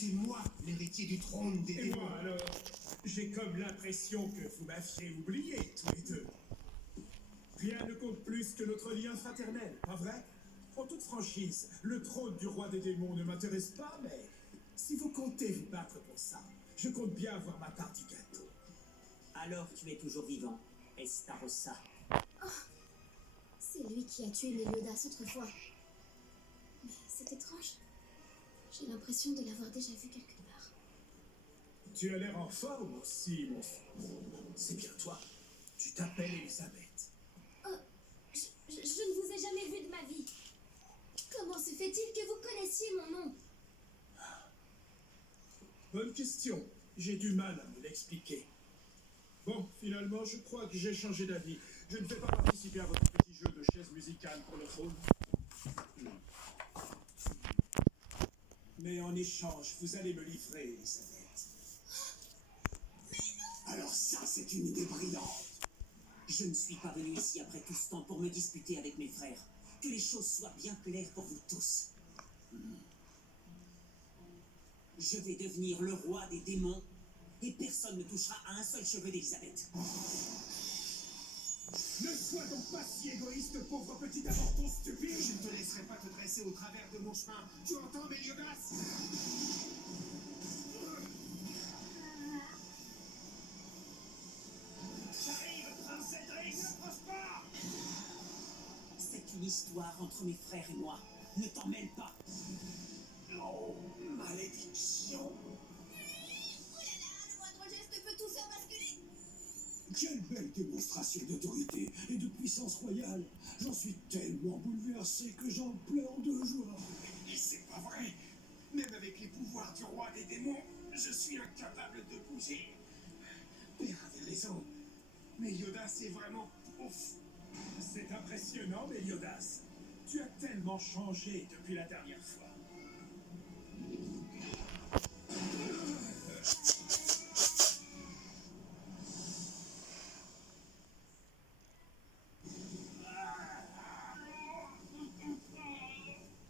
c'est moi, l'héritier du trône des Et démons. moi, alors, j'ai comme l'impression que vous m'aviez oublié, tous les deux. Rien ne compte plus que notre lien fraternel, pas vrai? En toute franchise, le trône du roi des démons ne m'intéresse pas, mais si vous comptez vous battre pour ça, je compte bien avoir ma part du gâteau. Alors tu es toujours vivant, Estarossa. C'est lui qui a tué Méliodas autrefois. Mais c'est étrange. J'ai l'impression de l'avoir déjà vu quelque part. Tu as l'air en forme aussi, mon fils. C'est bien toi. Tu t'appelles Elisabeth. Oh, je ne vous ai jamais vu de ma vie. Comment se fait-il que vous connaissiez mon nom? Bonne question. J'ai du mal à me l'expliquer. Bon, finalement, je crois que j'ai changé d'avis. Je ne vais pas participer à votre petit jeu de chaise musicale pour le trône. Mais en échange, vous allez me livrer, Elisabeth. Alors ça, c'est une idée brillante. Je ne suis pas venu ici après tout ce temps pour me disputer avec mes frères. Que les choses soient bien claires pour vous tous. Je vais devenir le roi des démons et personne ne touchera à un seul cheveu d'Elisabeth. Ne sois donc pas si égoïste, pauvre petit avorton stupide. Je ne te laisserai pas te dresser au travers de mon chemin. Tu entends, Méliodas? J'arrive, prince Eldris, n'approche pas. C'est une histoire entre mes frères et moi. Ne t'en mêle pas. Oh, malédiction! Le moindre geste peut tout faire basculer. Quelle belle démonstration d'autorité et de puissance royale! J'en suis tellement bouleversé que j'en pleure de joie. Et c'est pas vrai! Même avec les pouvoirs du roi des démons, je suis incapable de bouger. Père avait raison. Méliodas est vraiment ouf. C'est impressionnant, Méliodas. Tu as tellement changé depuis la dernière fois.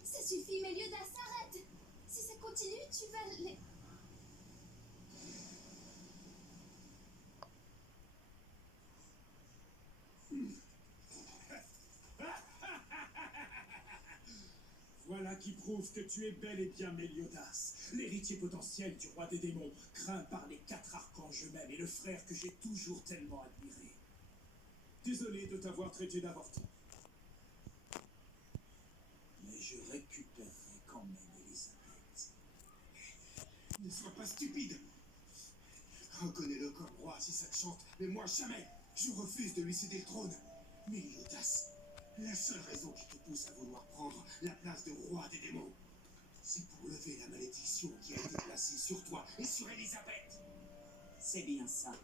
Ça suffit, Méliodas, arrête. Si ça continue, tu vas les... Voilà qui prouve que tu es bel et bien Méliodas, l'héritier potentiel du roi des démons, craint par les 4 archanges eux-mêmes et le frère que j'ai toujours tellement admiré. Désolé de t'avoir traité d'avorton. Mais je récupérerai quand même Elisabeth. Ne sois pas stupide. Reconnais-le comme roi si ça te chante, mais moi jamais. Je refuse de lui céder le trône. Méliodas, la seule raison qui te pousse à vouloir prendre la place de roi des démons, c'est pour lever la malédiction qui a été placée sur toi et sur Elisabeth. C'est bien ça.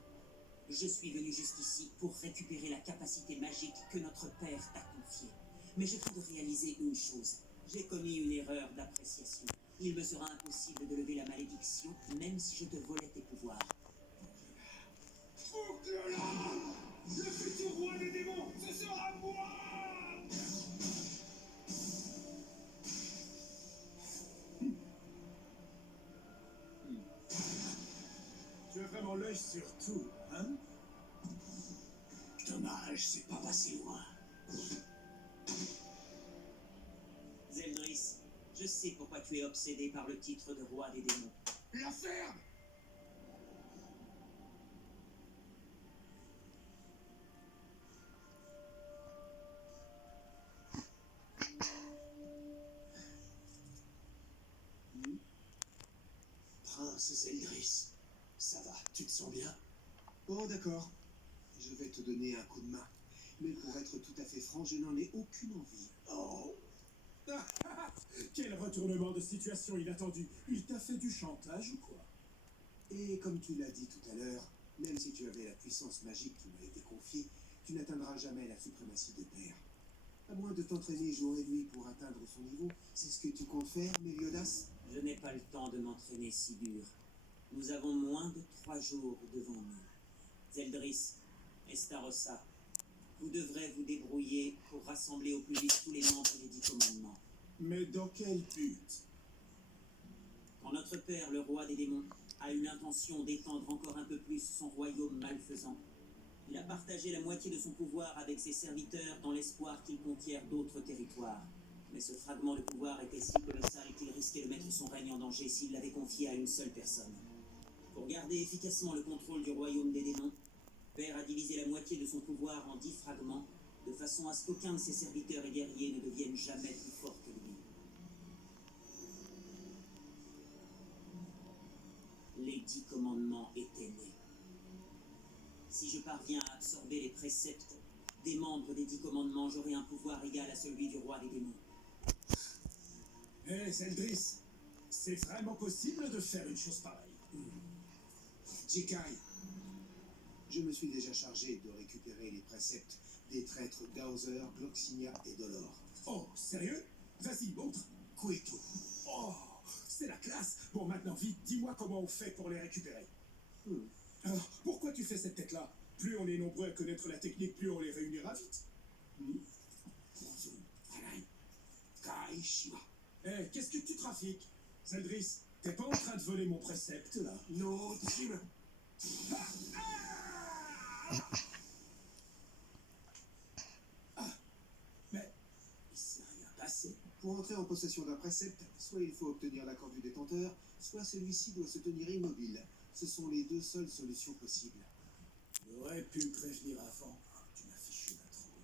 Je suis venu jusqu'ici pour récupérer la capacité magique que notre père t'a confiée. Mais je viens de réaliser une chose. J'ai commis une erreur d'appréciation. Il me sera impossible de lever la malédiction, même si je te volais tes pouvoirs. Boucle-la! Le futur roi des démons, ce sera moi! Tu as vraiment l'œil sur tout, hein? Dommage, c'est pas passé loin. Zeldris, je sais pourquoi tu es obsédé par le titre de roi des démons. La ferme! Prince Zeldris, ça va, tu te sens bien? Oh d'accord, je vais te donner un coup de main. Mais pour être tout à fait franc, je n'en ai aucune envie. Oh! Quel retournement de situation inattendu. Il t'a fait du chantage ou quoi? Et comme tu l'as dit tout à l'heure, même si tu avais la puissance magique qui m'a été confiée, tu n'atteindras jamais la suprématie de père. À moins de t'entraîner jour et nuit pour atteindre son niveau, c'est ce que tu comptes faire, Méliodas? Je n'ai pas le temps de m'entraîner si dur. Nous avons moins de 3 jours devant nous. Zeldris, Estarossa, vous devrez vous débrouiller pour rassembler au plus vite tous les membres des 10 commandements. Mais dans quel but? Quand notre Votre père, le roi des démons, a eu l'intention d'étendre encore un peu plus son royaume malfaisant. Il a partagé la moitié de son pouvoir avec ses serviteurs dans l'espoir qu'il conquiert d'autres territoires. Mais ce fragment de pouvoir était si colossal qu'il risquait de mettre son règne en danger s'il l'avait confié à une seule personne. Pour garder efficacement le contrôle du royaume des démons, Père a divisé la moitié de son pouvoir en 10 fragments, de façon à ce qu'aucun de ses serviteurs et guerriers ne devienne jamais plus fort que lui. Les 10 commandements étaient nés. Si je parviens à absorber les préceptes des membres des 10 commandements, j'aurai un pouvoir égal à celui du roi des démons. Hé, Zeldris, c'est vraiment possible de faire une chose pareille? Jikai, je me suis déjà chargé de récupérer les préceptes des traîtres Gaozer, Gloxinia et Dolor. Oh, sérieux? Vas-y, montre. Kueto. Oh, c'est la classe. Bon, maintenant, vite, dis-moi comment on fait pour les récupérer. Alors, pourquoi tu fais cette tête-là? Plus on est nombreux à connaître la technique, plus on les réunira vite. Kai Shiva. Hé, qu'est-ce que tu trafiques? Zeldris, t'es pas en train de voler mon précepte, là? No Jim. Mais, il s'est rien passé. Pour entrer en possession d'un précepte, soit il faut obtenir l'accord du détenteur, soit celui-ci doit se tenir immobile. Ce sont les deux seules solutions possibles. J'aurais pu me prévenir avant. Tu m'as fichu la trouille.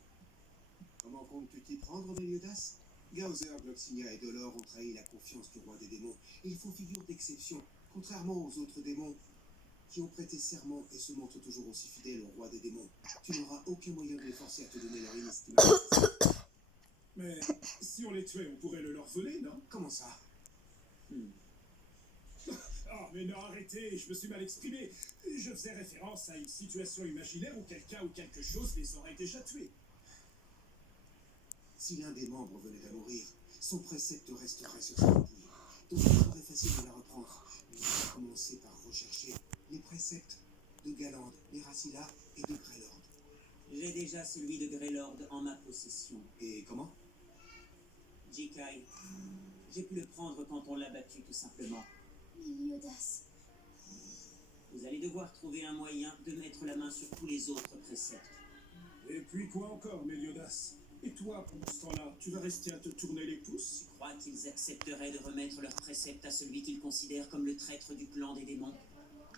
Comment comptes-tu t'y prendre, Meliodas? Gaozer, Gloxinia et Dolor ont trahi la confiance du roi des démons. Ils font figure d'exception, contrairement aux autres démons qui ont prêté serment et se montrent toujours aussi fidèles au roi des démons. Tu n'auras aucun moyen de les forcer à te donner leur inestime. Mais si on les tuait, on pourrait le leur voler, non? Comment ça? Ah, mais non, arrêtez, je me suis mal exprimé. Je faisais référence à une situation imaginaire où quelqu'un ou quelque chose les aurait déjà tués. Si l'un des membres venait à mourir, son précepte resterait sur sa dépouille. Donc il serait facile de la reprendre. Mais il faut commencer par rechercher les préceptes de Galande, Merassila et de Greylord. J'ai déjà celui de Greylord en ma possession. Et comment? Jikai, j'ai pu le prendre quand on l'a battu, tout simplement. Meliodas. Vous allez devoir trouver un moyen de mettre la main sur tous les autres préceptes. Et puis quoi encore, Meliodas? Et toi, pendant ce temps-là, tu vas rester à te tourner les pouces? Tu crois qu'ils accepteraient de remettre leurs préceptes à celui qu'ils considèrent comme le traître du clan des démons?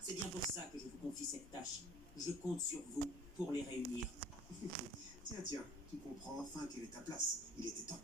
C'est bien pour ça que je vous confie cette tâche. Je compte sur vous pour les réunir. Tiens, tu comprends enfin quelle est ta place. Il était temps.